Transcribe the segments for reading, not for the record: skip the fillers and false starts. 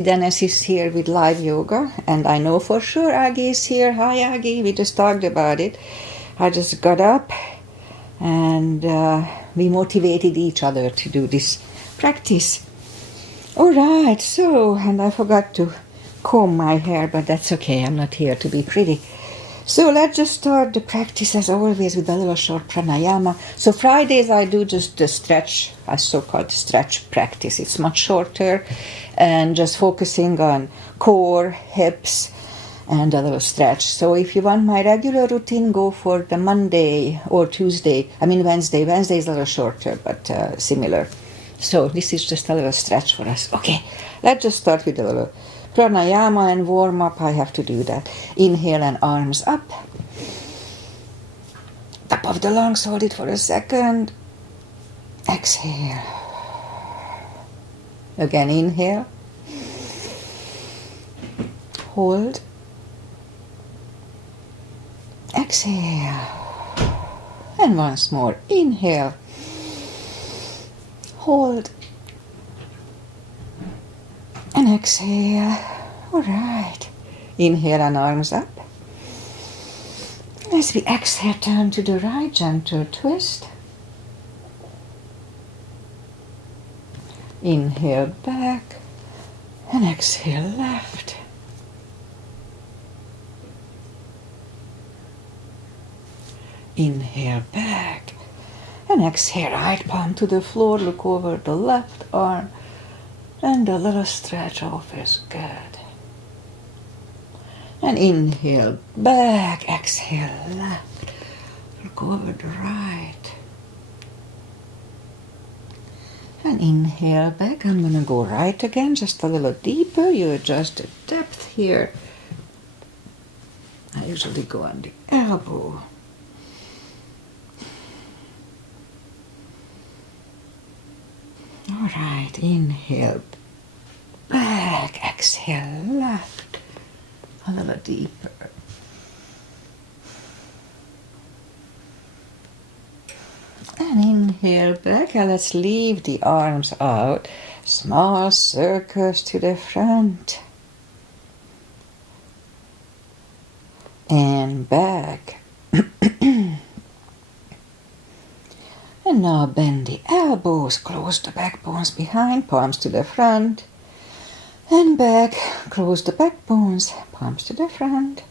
Dennis is here with live yoga, and I know for sure Aggie is here. Hi Aggie, we just talked about it. I just got up and we motivated each other to do this practice. Alright, so, and I forgot to comb my hair, but that's okay, I'm not here to be pretty. So let's just start the practice as always with a little short pranayama. So Fridays I do just the stretch, a so-called stretch practice. It's much shorter and just focusing on core, hips, and a little stretch. So if you want my regular routine, go for the Monday or Tuesday. Wednesday. Wednesday is a little shorter, but similar. So this is just a little stretch for us. Okay, let's just start with a little pranayama and warm up. I have to do that. Inhale and arms up. Top of the lungs, hold it for a second. Exhale. Again, inhale. Hold. Exhale. And once more. Inhale. Hold. And exhale. Alright. Inhale and arms up. As we exhale, turn to the right, gentle twist. Inhale back. And exhale left. Inhale back. And exhale, right palm to the floor. Look over the left arm. And a little stretch off is good. And inhale back, exhale left. Look over the right. And inhale back. I'm going to go right again, just a little deeper. You adjust the depth here. I usually go on the elbow. All right, inhale back, exhale left, a little deeper. And inhale back, and let's leave the arms out. Small circles to the front. And back. And now bend the elbows, close the backbones behind, palms to the front. And back, close the backbones, palms to the front.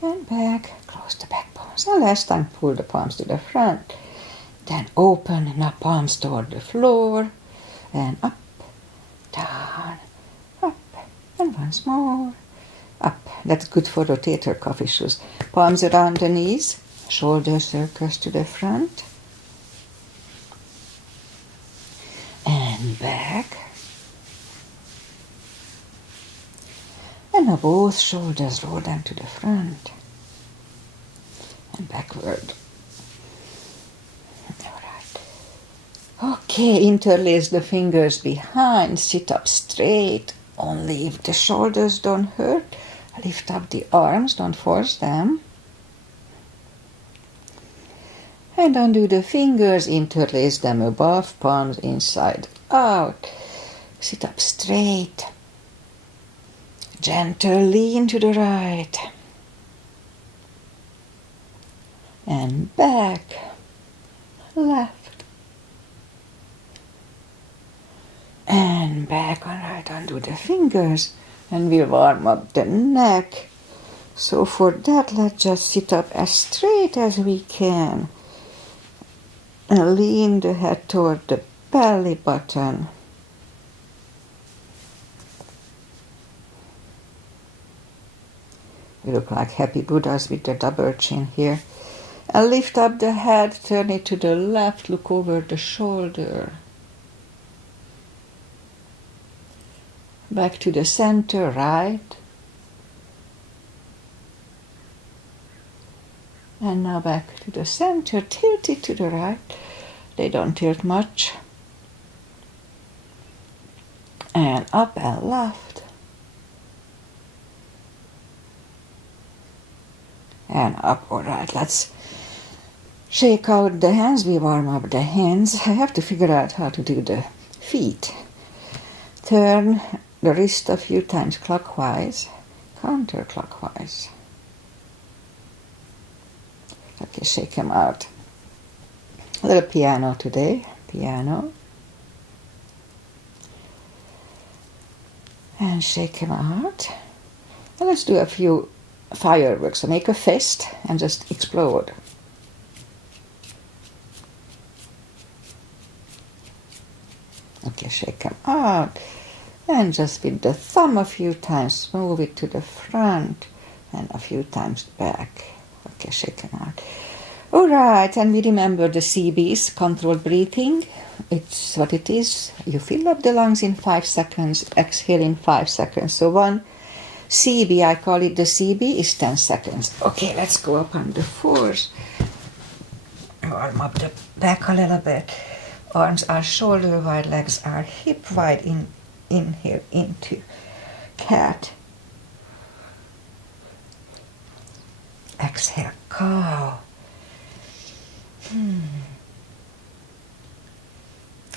And back, close the backbones. And last time, pull the palms to the front. Then open, now palms toward the floor. And up, down, up. And once more, up. That's good for rotator cuff issues. Palms around the knees, shoulder circles to the front. And back. And now both shoulders roll down to the front. And backward. Alright. Okay, interlace the fingers behind. Sit up straight. Only if the shoulders don't hurt. Lift up the arms, don't force them. And undo the fingers, interlace them above, palms inside out. Sit up straight. Gentle lean to the right. And back. Left. And back. Alright, undo the fingers. And we'll warm up the neck. So for that, let's just sit up as straight as we can. And lean the head toward the belly button. We look like happy Buddhas with the double chin here. And lift up the head, turn it to the left, look over the shoulder. Back to the center, right. And now back to the center, tilt it to the right. They don't tilt much. And up and left. And up, alright, let's shake out the hands, we warm up the hands. I have to figure out how to do the feet. Turn the wrist a few times clockwise, counterclockwise. Okay, shake him out. A little piano today, piano. And shake him out. And let's do a few fireworks. So make a fist and just explode. Okay, shake him out. And just with the thumb a few times, move it to the front and a few times back. Okay, shake him out. All right, and we remember the CBs, controlled breathing. It's what it is. You fill up the lungs in 5 seconds, exhale in 5 seconds. So one CB, I call it the CB, is 10 seconds. Okay, let's go up on the fours. Arm up the back a little bit. Arms are shoulder wide, legs are hip wide. Inhale into cat. Exhale, cow.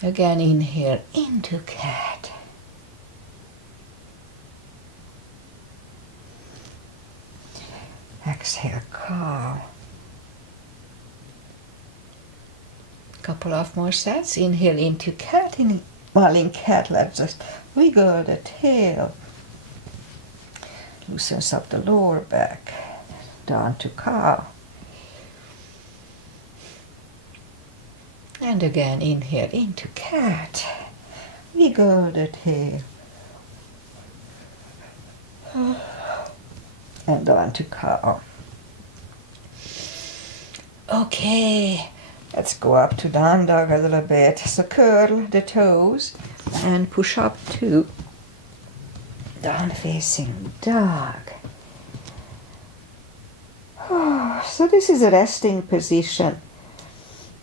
Again, inhale into cat. Exhale, cow. Couple of more sets. Inhale into cat. While in cat, let's just wiggle the tail. Loosens up the lower back. Down to cow. And again, inhale into cat. Wiggle the tail. And on to cow. Okay, let's go up to down dog a little bit. So curl the toes and push up to down facing dog. So this is a resting position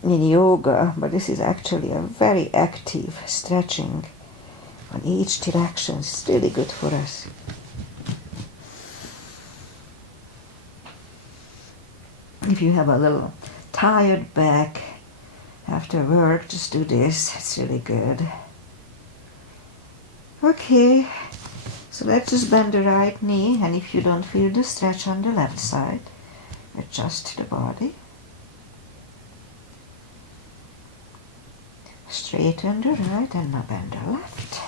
in yoga, but this is actually a very active stretching on each direction. It's really good for us. If you have a little tired back after work, just do this. It's really good. Okay, so let's just bend the right knee, and if you don't feel the stretch on the left side, adjust the body. Straighten the right and now bend the left.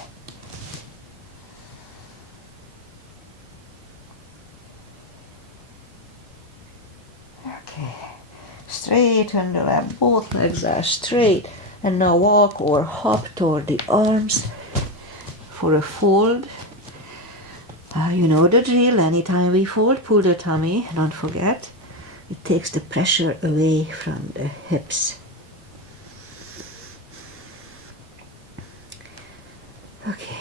Okay, straighten the left, both legs are straight, and now walk or hop toward the arms for a fold. You know the drill. Anytime we fold, pull the tummy, don't forget. It takes the pressure away from the hips. Okay,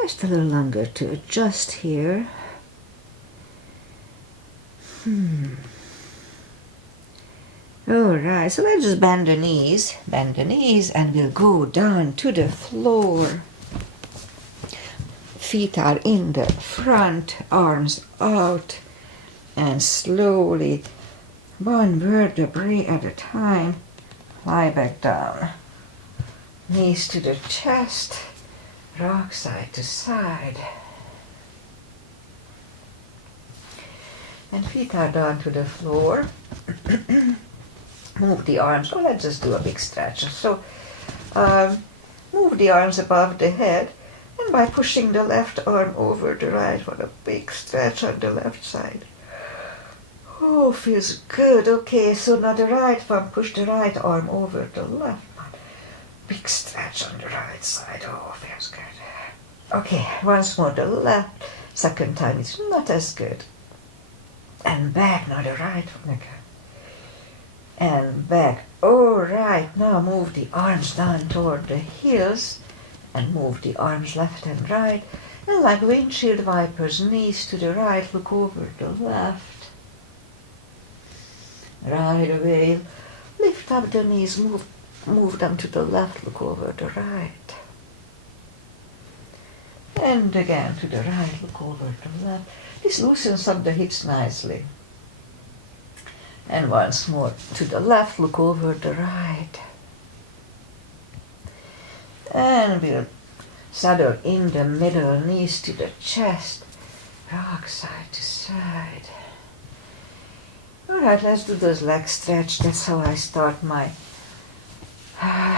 just a little longer to adjust here. Alright, so let's just bend the knees, and we'll go down to the floor. Feet are in the front, arms out, and slowly, one vertebrae at a time, lie back down. Knees to the chest, rock side to side. And feet are down to the floor. Move the arms. Oh, let's just do a big stretch. So, move the arms above the head, and by pushing the left arm over the right, for a big stretch on the left side. Oh, feels good. Okay, so now the right arm, push the right arm over the left one. Big stretch on the right side. Oh, feels good. Okay, once more the left. Second time it's not as good. And back, now the right one again. And back. All right, now move the arms down toward the heels and move the arms left and right. And like windshield wipers, knees to the right, look over the left. Right away, lift up the knees, move them to the left, look over the right. And again to the right, look over the left. This loosens up the hips nicely. And once more to the left, look over the right. And we'll Saddle in the middle, knees to the chest, rock side to side. Alright, let's do those leg stretch. That's how I start my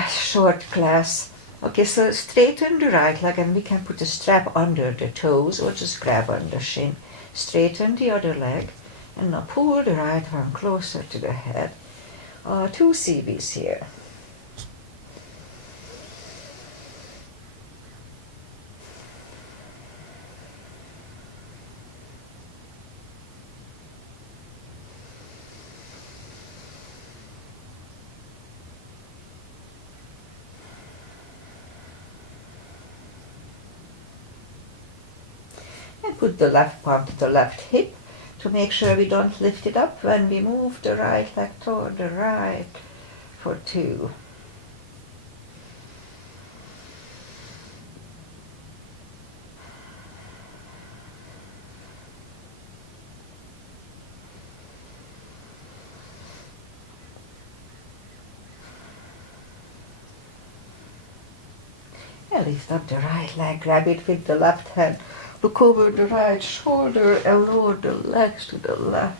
short class. Okay, so straighten the right leg and we can put a strap under the toes or just grab on the shin. Straighten the other leg and now pull the right one closer to the head. 2 CBs here. And put the left palm to the left hip to make sure we don't lift it up when we move the right leg toward the right for 2. And lift up the right leg, grab it with the left hand. Look over the right shoulder and lower the legs to the left.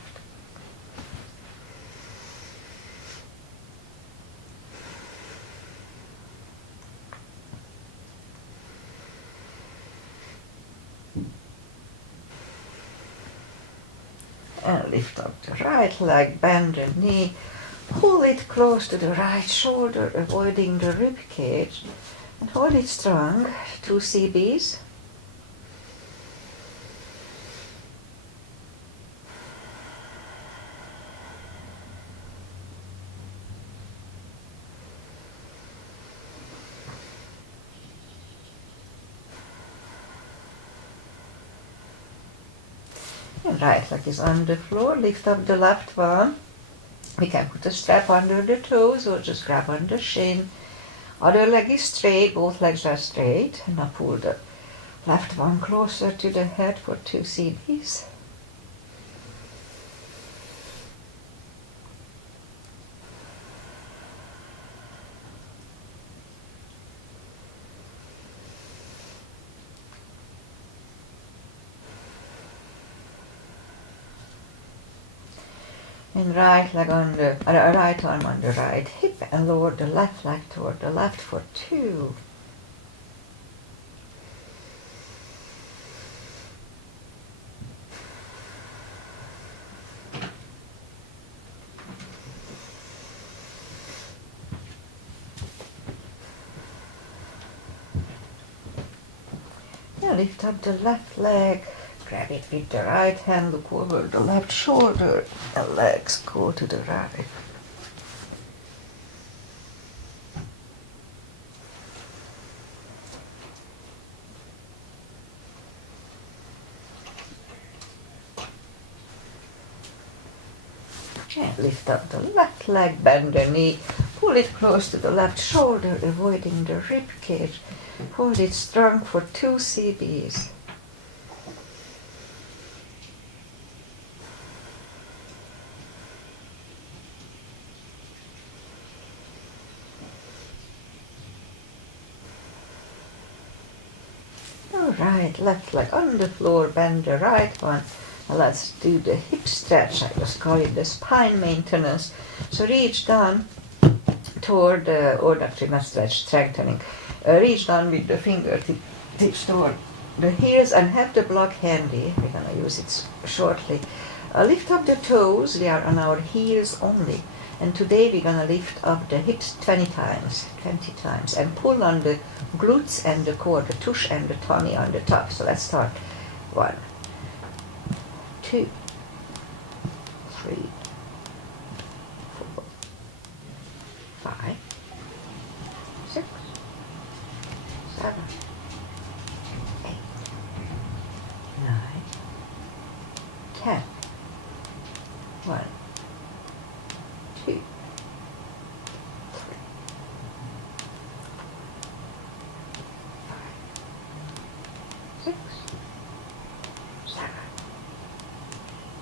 And lift up the right leg, bend the knee, pull it close to the right shoulder, avoiding the rib cage, and hold it strong, 2 CBs. And right leg is on the floor, lift up the left one. We can put a strap under the toes or just grab on the shin. Other leg is straight, both legs are straight. And now pull the left one closer to the head for 2 CBs. And right leg on the right arm on the right hip and lower the left leg toward the left for 2. Now lift up the left leg. Grab it with the right hand, look over the left shoulder, and legs go to the right. And lift up the left leg, bend the knee, pull it close to the left shoulder, avoiding the rib cage. Hold it strong for 2 CBs. Alright, left leg on the floor, bend the right one. Now let's do the hip stretch. I just call it the spine maintenance. So reach down toward, or actually not stretch, strengthening. Reach down with the fingertips toward the heels and have the block handy. We're going to use it shortly. Lift up the toes. We are on our heels only. And today we're going to lift up the hips 20 times, and pull on the glutes and the core, the tush and the tummy on the top. So let's start. 1, 2, 3, 4, 5, 6, 7, 8, 9, 10. 1, 2, 3, 5, 6, 7,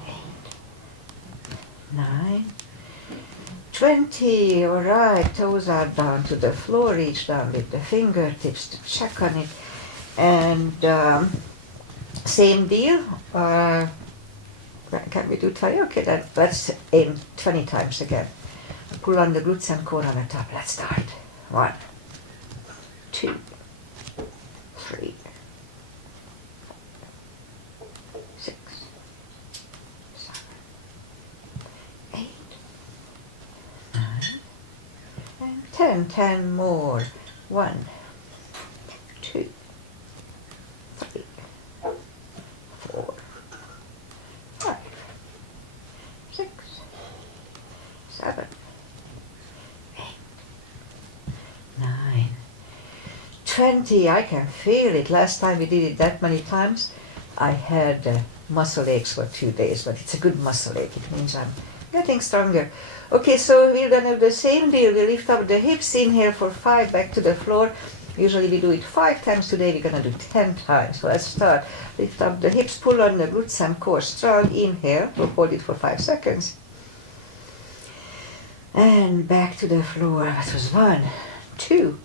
8, 9, 20. All right, toes are down to the floor. Reach down with the fingertips to check on it. And same deal. Can we do 20? Okay, let's aim 20 times again. Pull on the glutes and core on the top. Let's start. 1, 2, 3, 6, 7, 8, 9, and 10. 10 more. 1, 2, 3, 4, 5, 6, 7, 8, 9, 20. I can feel it. Last time we did it that many times, I had muscle aches for 2 days, but it's a good muscle ache. It means I'm getting stronger. Okay, so we're gonna have the same deal. We lift up the hips, inhale for 5, back to the floor. Usually we do it 5 times. Today we're gonna do 10 times. So let's start. Lift up the hips, pull on the glutes and core strong. Inhale, we'll hold it for 5 seconds. And back to the floor. That was 1, 2.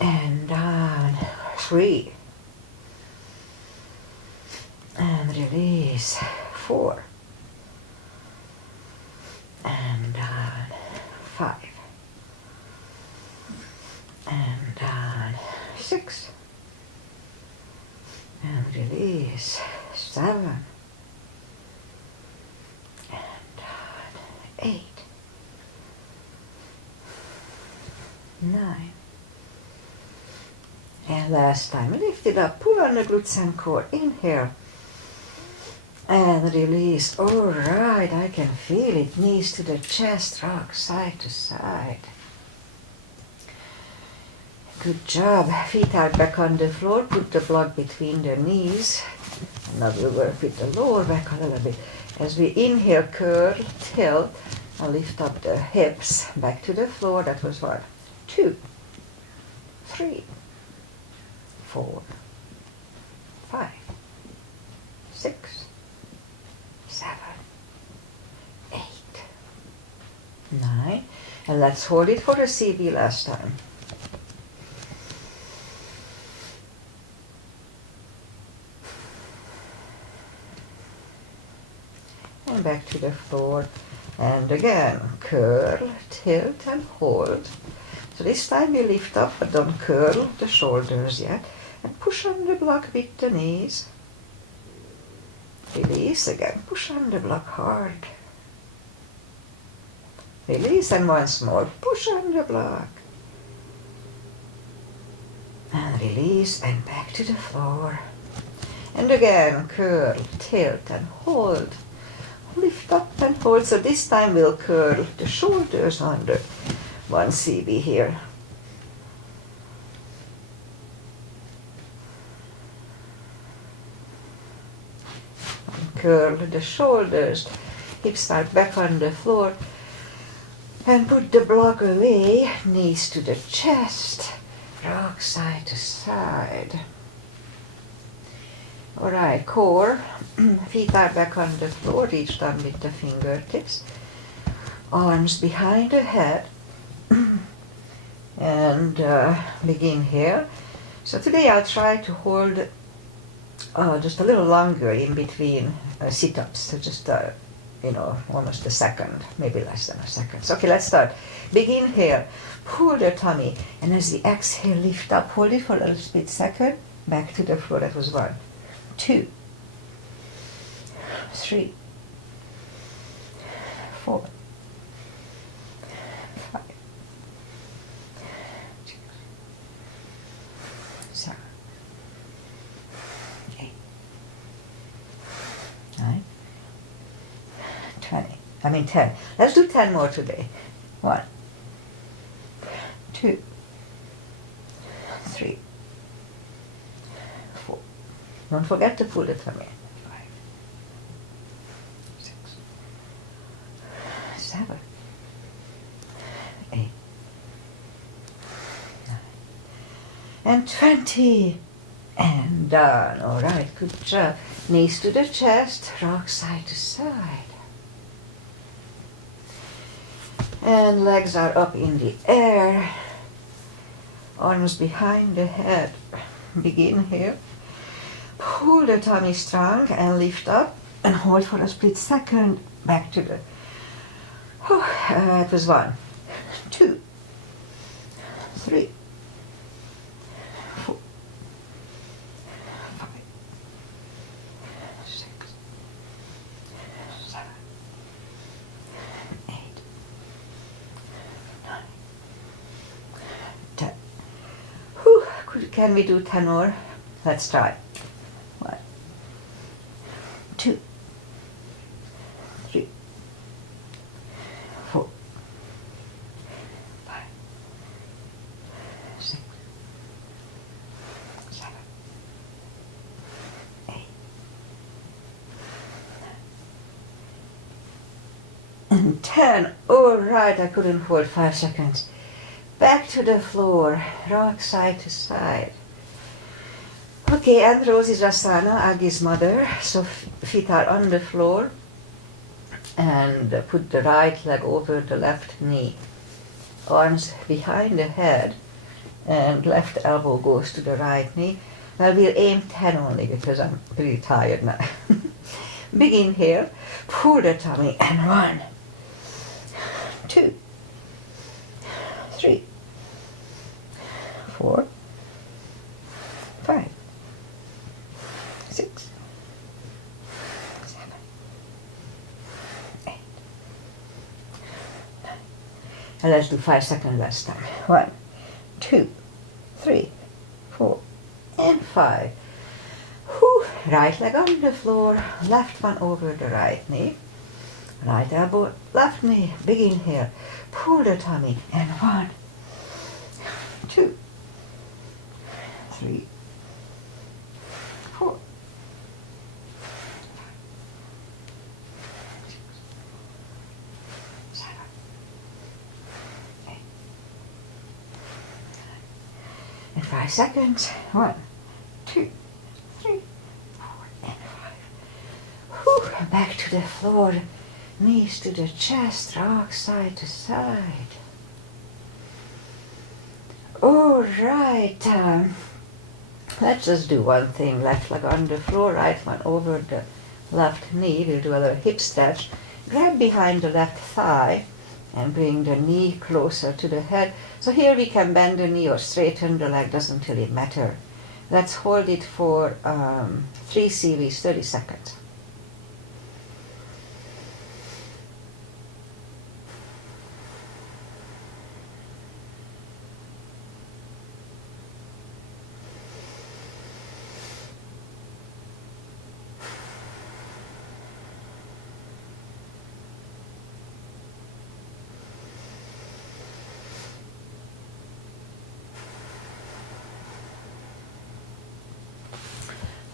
And down. 3. And release. 4. And down. 5. And down. 6. And release. 7. And down. 8. 9. And last time, lift it up, pull on the glutes and core, inhale, and release. All right, I can feel it, knees to the chest, rock side to side. Good job, feet are back on the floor, put the block between the knees. Now we'll work with the lower back a little bit. As we inhale, curl, tilt, and lift up the hips, back to the floor. That was 1, 2, 3, 4, 5, 6, 7, 8, 9. And let's hold it for a CV last time. And back to the floor. And again, curl, tilt, and hold. So this time you lift up, but don't curl the shoulders yet. And push on the block with the knees. Release again. Push on the block hard. Release, and once more. Push on the block. And release, and back to the floor. And again, curl, tilt, and hold. Lift up and hold. So this time we'll curl the shoulders under 1 CB here. Curl the shoulders, hips are back on the floor, and put the block away, knees to the chest, rock side to side. Alright, core, feet are back on the floor, reach down with the fingertips, arms behind the head, and begin here. So today I'll try to hold just a little longer in between sit-ups, so just almost a second, maybe less than a second. So okay, let's start. Begin here, pull the tummy, and as we exhale, lift up, hold it for a little split second, back to the floor. That was 1, 2, 3, 4, 5, 6, 7, 8, 9, 10. Let's do 10 more today. 1, 2, 3, 4. Don't forget to pull the tummy. 5, 6, 7, 8, 9, and 20. And done. All right, good job. Knees to the chest, rock side to side. And legs are up in the air. Arms behind the head. Begin here. Pull the tummy strong and lift up and hold for a split second. Back to the... it was 1, 2, 3, 4, 5, 6, 7, 8, 9, 10. Whew. Can we do 10 more? Let's try. 1, 2, 3, 4, 5, 6, 7, 8, 9, and 10. All right, I couldn't hold 5 seconds. Back to the floor, rock side to side. Okay, and Rosie's Rasana, Agi's mother, so feet are on the floor, and put the right leg over the left knee. Arms behind the head, and left elbow goes to the right knee. Well, we'll aim 10 only because I'm pretty tired now. Begin here, pull the tummy, and 1, 2, 3, 4, 5, 6, 7, 8, 9. And let's do 5 seconds last time. 1, 2, 3, 4, and 5. Whew. Right leg on the floor, left one over the right knee. Right elbow, left knee. Begin here. Pull the tummy, and 1, 2, 3, 4, 5, 6, 7, 8, 9. And 5 seconds. 1, 2, 3, 4, and 5. Whew. Back to the floor. Knees to the chest, rock side to side. All right. Let's just do one thing. Left leg on the floor, right one over the left knee. We'll do a little hip stretch. Grab behind the left thigh and bring the knee closer to the head. So here we can bend the knee or straighten the leg, doesn't really matter. Let's hold it for 3 series, 30 seconds.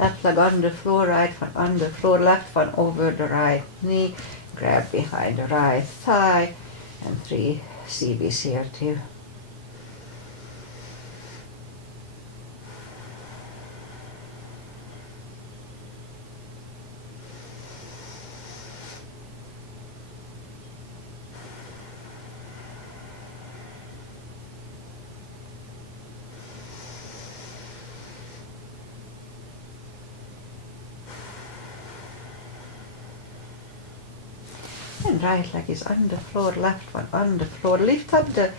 Left leg on the floor, right one on the floor, left one over the right knee. Grab behind the right thigh, and 3 CBs here too. And right leg is on the floor, left one on the floor. Lift up the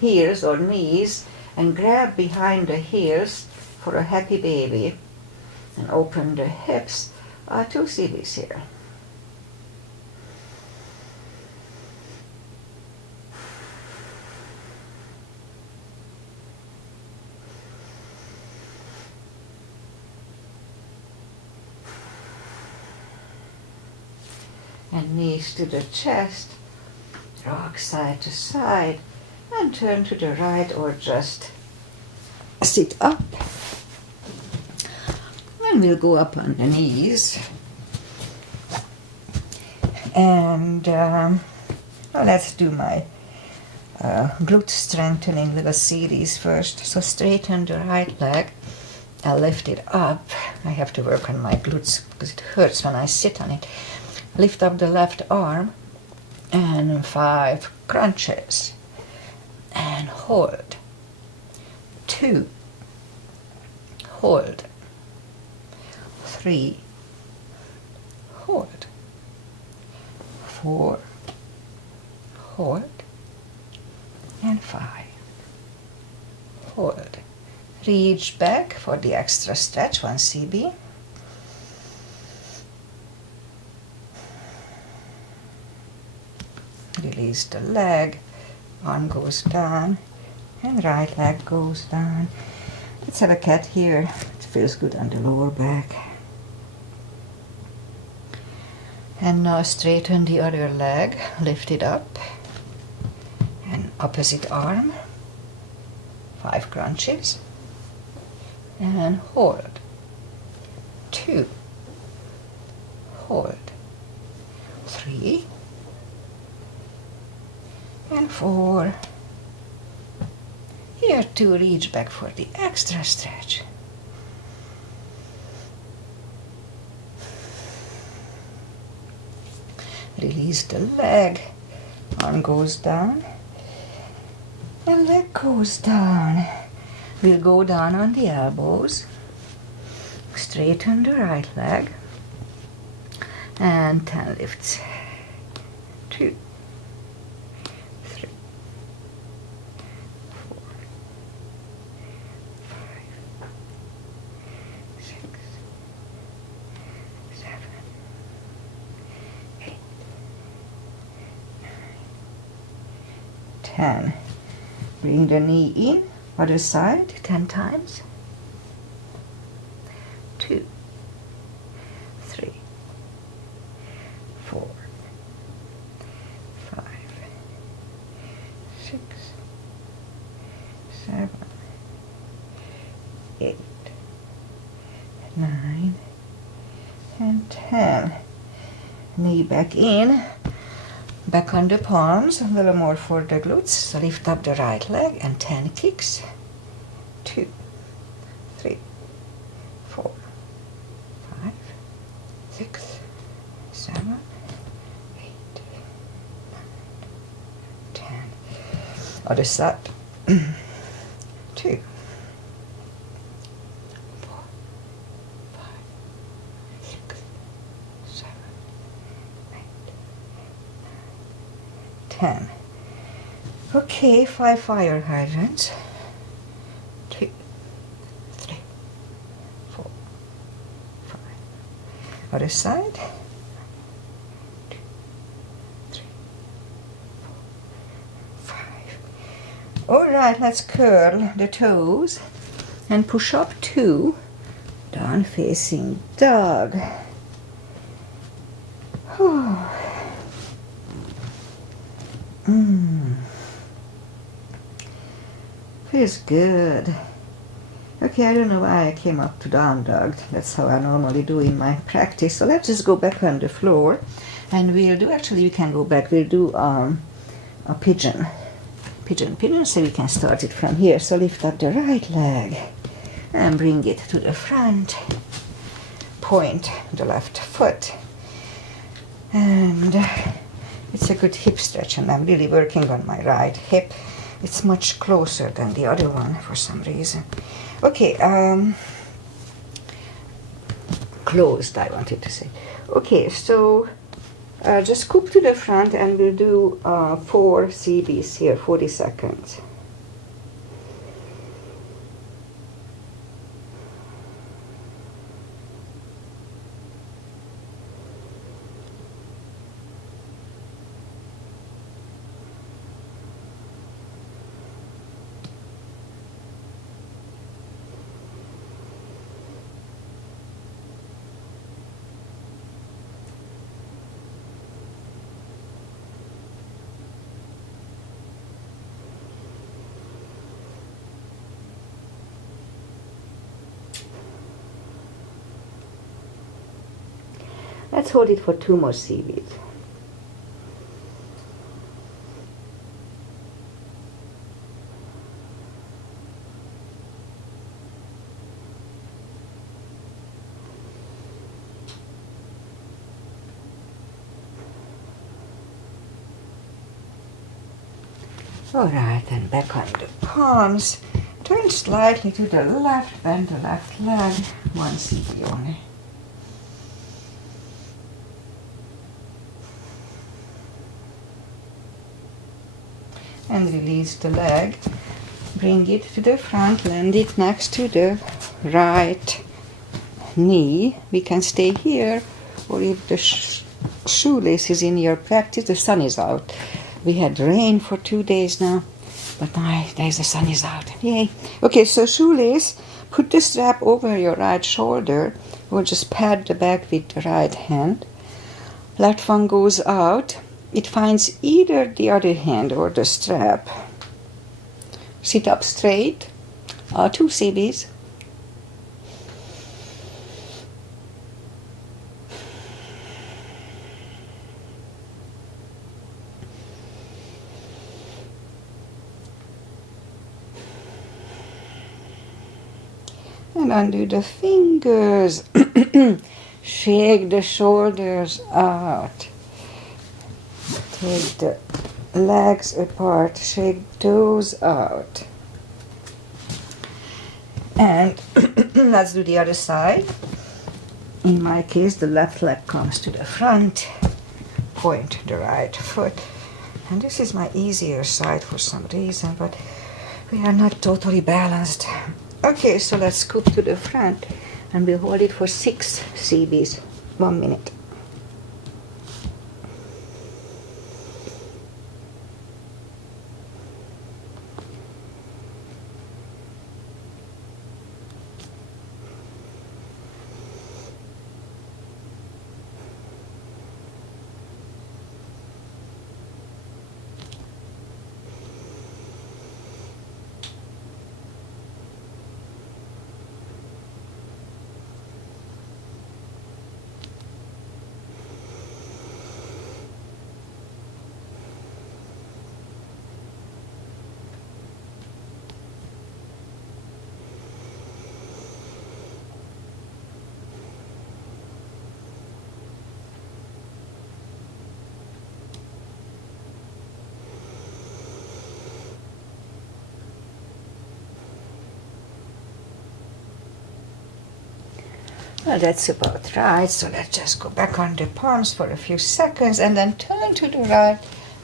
heels or knees and grab behind the heels for a happy baby. And open the hips. 2 CBs here. And knees to the chest, rock side to side, and turn to the right or just sit up. And we'll go up on the knees. And now let's do my glute strengthening little series first. So straighten the right leg. I'll lift it up. I have to work on my glutes because it hurts when I sit on it. Lift up the left arm and 5 crunches and hold. 2, hold, 3, hold, 4, hold, and 5, hold. Reach back for the extra stretch, 1 CB. Release the leg, arm goes down, and right leg goes down. Let's have a cat here. It feels good on the lower back. And now straighten the other leg, lift it up, and opposite arm, 5 crunches, and hold, 2, hold, 3, and 4. Here to reach back for the extra stretch. Release the leg, arm goes down, and leg goes down. We'll go down on the elbows, straighten the right leg, and 10 lifts. 2, 3, 4, 5, 6, 7, 8, 9, 10. Bring the knee in, other side, 10 times. 2, 3, 4, 5, 6, 7, 8, 9, and 10. Knee back in, back on the palms, a little more for the glutes. So lift up the right leg and 10 kicks. 2, 3, 4, 5, 6, 7, 8, 9, 10. Other side. 2, 4, 5, 6, 7, 8, 10. Okay, 5 fire hydrants. 2, 3, 4, 5. Other side. 2, 3, 4, 5. All right, let's curl the toes and push up 2, down facing dog. Feels good. Okay, I don't know why I came up to down dog. That's how I normally do in my practice. So let's just go back on the floor, and we'll do, actually we can go back, we'll do a pigeon. Pigeon, so we can start it from here. So lift up the right leg and bring it to the front. Point the left foot. And it's a good hip stretch, and I'm really working on my right hip. It's much closer than the other one for some reason. Okay, closed, I wanted to say. Okay, so just scoop to the front, and we'll do 4 CBs here, 40 seconds. Let's hold it for 2 more CBs. All right, and back on the palms. Turn Turn slightly to the left, bend the left leg, 1 cb only. And release the leg. Bring it to the front, land it next to the right knee. We can stay here, or if the shoelace is in your practice, the sun is out. We had rain for 2 days now, but nowadays the sun is out. Yay. Okay, so shoelace, put the strap over your right shoulder, or just pat the back with the right hand. Left one goes out. It finds either the other hand or the strap. Sit up straight, 2 cbs. And undo the fingers. Shake the shoulders out. Take the legs apart, shake those out. And let's do the other side. In my case, the left leg comes to the front, point the right foot. And this is my easier side for some reason, but we are not totally balanced. Okay, so let's scoop to the front and we'll hold it for 6 cbs, 1 minute. Well, that's about right, so let's just go back on the palms for a few seconds and then turn to the right,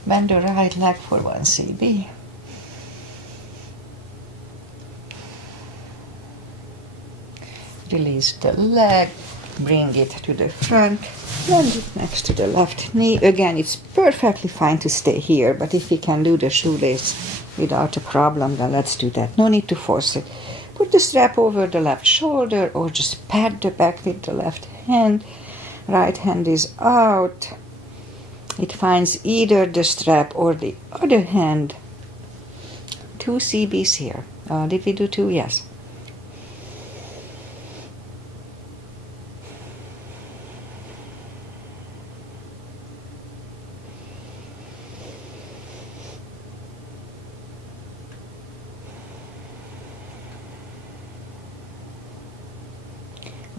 bend the right leg for 1 cb. Release the leg, bring it to the front, land it next to the left knee. Again, it's perfectly fine to stay here, but if we can do the shoelace without a problem, then let's do that. No need to force it. Put the strap over the left shoulder or just pat the back with the left hand. Right hand is out. It finds either the strap or the other hand. 2 cbs here. Did we do 2? Yes.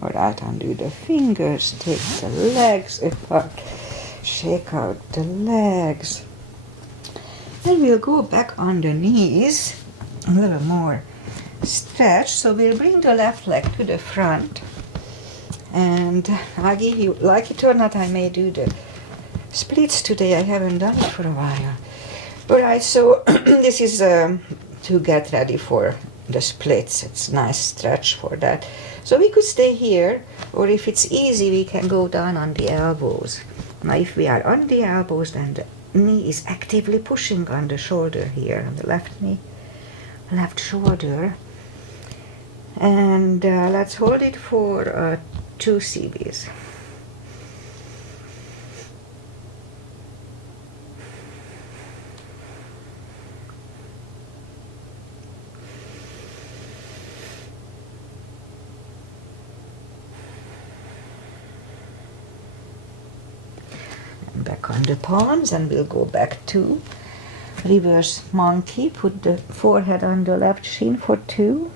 Alright, undo the fingers, take the legs apart, shake out the legs. And we'll go back on the knees, a little more stretch. So we'll bring the left leg to the front. And I'll give you, like it or not, I may do the splits today. I haven't done it for a while. Alright, so this is to get ready for the splits. It's a nice stretch for that. So we could stay here, or if it's easy, we can go down on the elbows. Now if we are on the elbows, then the knee is actively pushing on the shoulder here, on the left knee, left shoulder. And let's hold it for 2 cbs. Back on the palms, and we'll go back to reverse monkey. Put the forehead on the left shin for 2.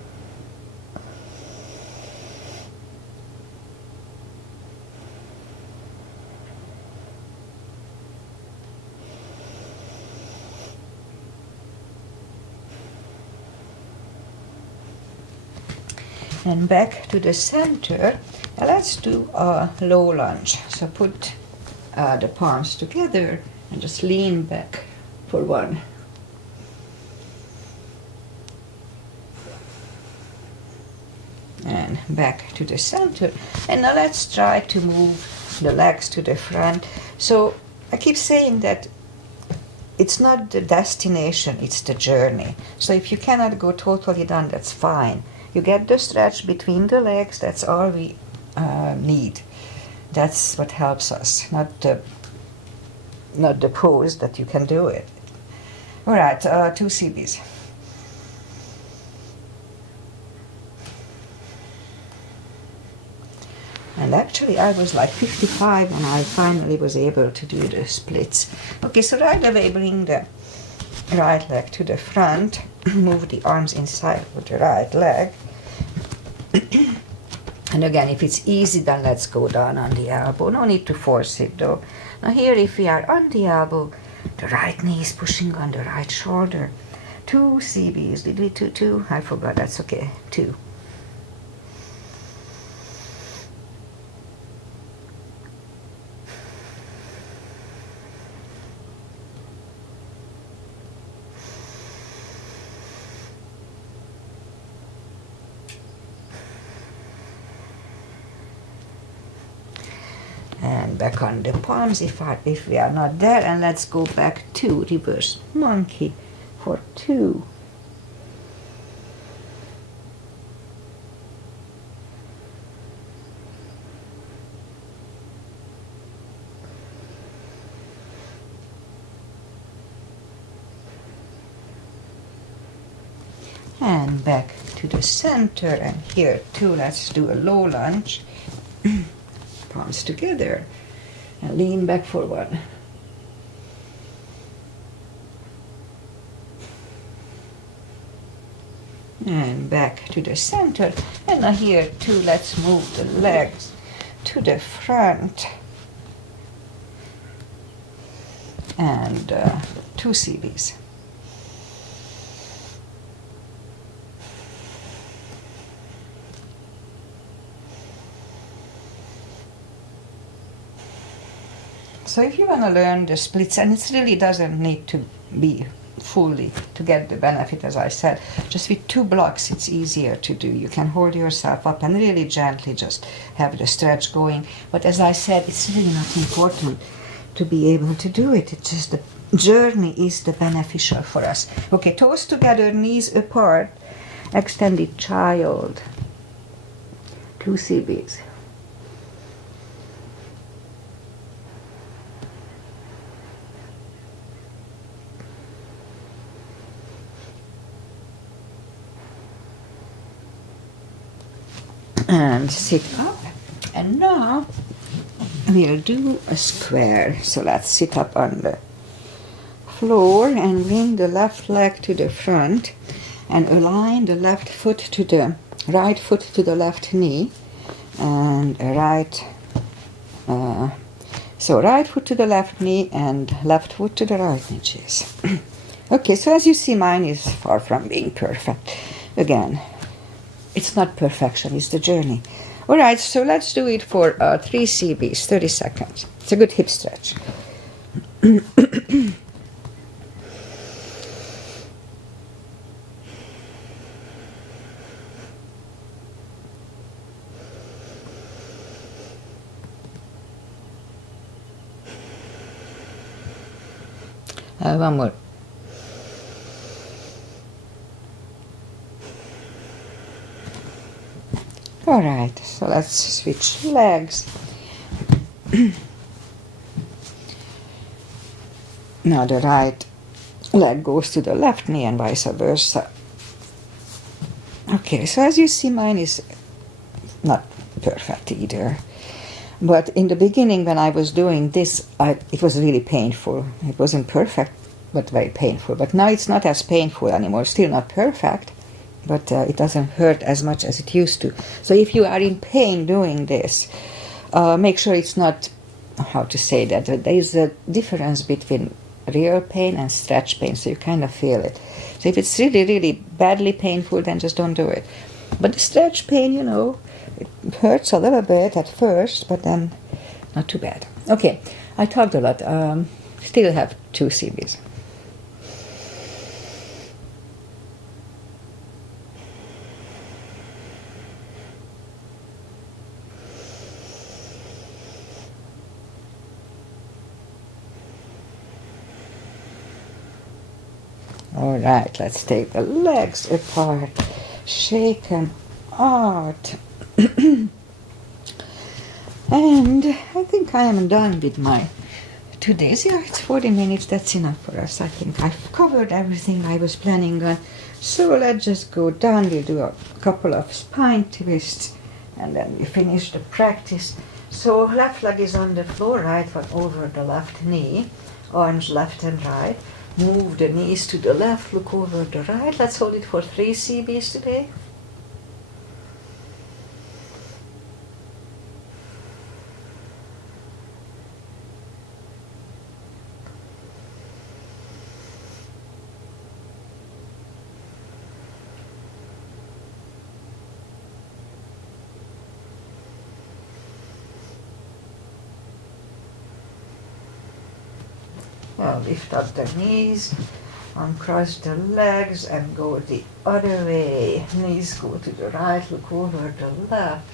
and back to the center. Now let's do a low lunge. So put the palms together and just lean back for one. And back to the center. And now let's try to move the legs to the front. So I keep saying that it's not the destination, it's the journey. So if you cannot go totally down, that's fine. You get the stretch between the legs, that's all we need. That's what helps us, not the pose that you can do it. All right, 2 CBs. And actually I was like 55 and I finally was able to do the splits. Okay, so right away bring the right leg to the front, move the arms inside with the right leg. And again, if it's easy, then let's go down on the elbow. No need to force it though. Now here, if we are on the elbow, the right knee is pushing on the right shoulder. 2 CBs, did we do 2? I forgot, that's okay, 2. And back on the palms if we are not there, and let's go back to reverse monkey for 2. And back to the center, and here 2, let's do a low lunge. Palms together and lean back for 1. And back to the center. And now here 2, let's move the legs to the front. And 2 CBs. So if you want to learn the splits, and it really doesn't need to be fully to get the benefit, as I said, just with 2 blocks it's easier to do. You can hold yourself up and really gently just have the stretch going. But as I said, it's really not important to be able to do it. It's just the journey is the beneficial for us. Okay, toes together, knees apart, extended child, 2 CBs. And sit up, and now we'll do a square. So let's sit up on the floor and bring the left leg to the front and align the left foot to the right foot to the left knee, and right foot to the left knee and left foot to the right knee. Okay, so as you see, mine is far from being perfect. Again, it's not perfection, it's the journey. All right, so let's do it for 3 CBs, 30 seconds. It's a good hip stretch. One more. All right, so let's switch legs. Now the right leg goes to the left knee and vice versa. Okay, so as you see, mine is not perfect either. But in the beginning, when I was doing this, it was really painful. It wasn't perfect, but very painful. But now it's not as painful anymore. Still not perfect, but it doesn't hurt as much as it used to. So if you are in pain doing this, make sure it's not, how to say that, there is a difference between real pain and stretch pain, so you kind of feel it. So if it's really, really badly painful, then just don't do it. But the stretch pain, it hurts a little bit at first, but then not too bad. Okay, I talked a lot. Still have 2 CBs. All right, let's take the legs apart, shake them out. And I think I am done with my today's. Yeah, it's 40 minutes, that's enough for us. I think I've covered everything I was planning on. So let's just go down. We'll do a couple of spine twists and then we finish the practice. So left leg is on the floor, right one over the left knee, arms left and right. Move the knees to the left, look over the right. Let's hold it for 3 CBs today. Now lift up the knees, uncross the legs and go the other way. Knees go to the right, look over the left.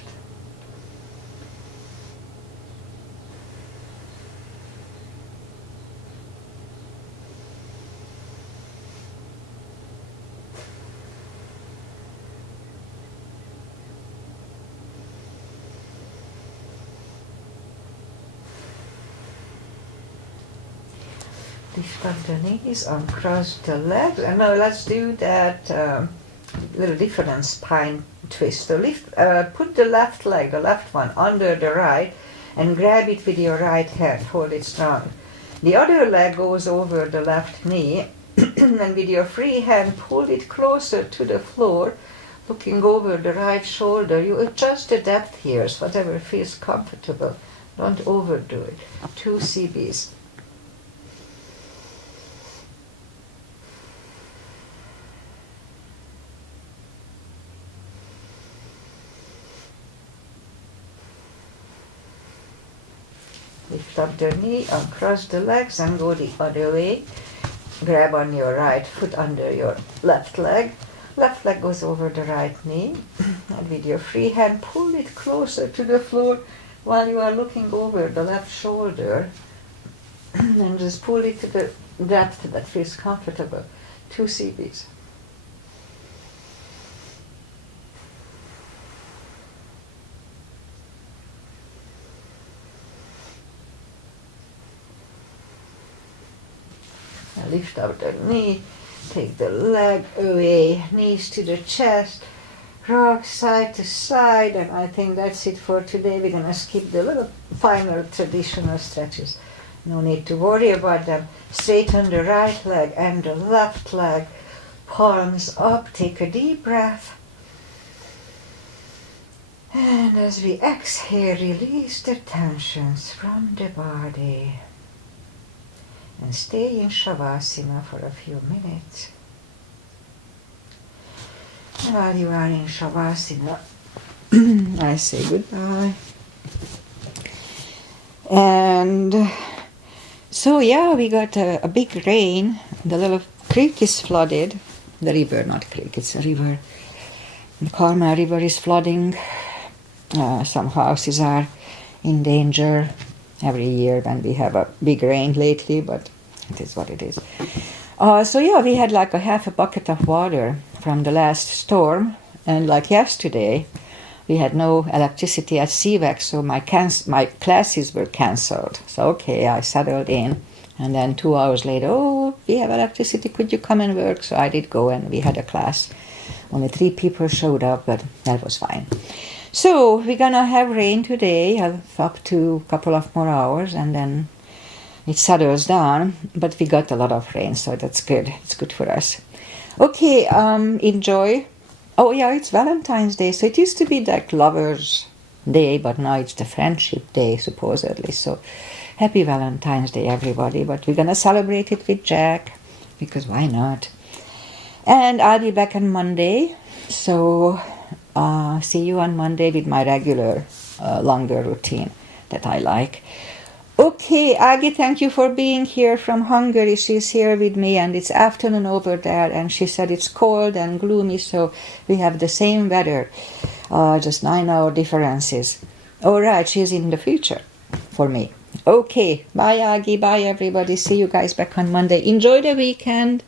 Lift up the knees, uncross the legs, and now let's do that little different spine twist. So put the left leg, the left one, under the right, and grab it with your right hand. Hold it strong. The other leg goes over the left knee, and with your free hand, pull it closer to the floor, looking over the right shoulder. You adjust the depth here, so whatever feels comfortable. Don't overdo it. 2 CBs. Lift up the knee, uncross the legs and go the other way. Grab on your right foot under your left leg. Left leg goes over the right knee. And with your free hand, pull it closer to the floor while you are looking over the left shoulder. And just pull it to the depth that feels comfortable. 2 CBs. Lift up the knee, take the leg away, knees to the chest, rock side to side, and I think that's it for today. We're going to skip the little final traditional stretches. No need to worry about them. Straighten the right leg and the left leg, palms up, take a deep breath. And as we exhale, release the tensions from the body. And stay in Shavasana for a few minutes. While you are in Shavasana, I say goodbye. And so we got a big rain. The little creek is flooded. The river, not creek, it's a river. The Karma River is flooding. Some houses are in danger every year when we have a big rain lately, but it is what it is. We had like a half a bucket of water from the last storm, and like yesterday, we had no electricity at CVEC, so my classes were cancelled. So I settled in, and then 2 hours later, we have electricity, could you come and work? So I did go, and we had a class. Only 3 people showed up, but that was fine. So we're gonna have rain today, up to a couple of more hours, and then it settles down. But we got a lot of rain, so that's good. It's good for us. Okay, enjoy. It's Valentine's Day. So it used to be like Lovers' Day, but now it's the Friendship Day, supposedly. So happy Valentine's Day, everybody. But we're gonna celebrate it with Jack, because why not? And I'll be back on Monday. So see you on Monday with my regular, longer routine that I like. Okay, Aggie, thank you for being here from Hungary. She's here with me, and it's afternoon over there, and she said it's cold and gloomy, so we have the same weather, just 9-hour differences. All right, she's in the future for me. Okay, bye, Aggie, bye, everybody. See you guys back on Monday. Enjoy the weekend.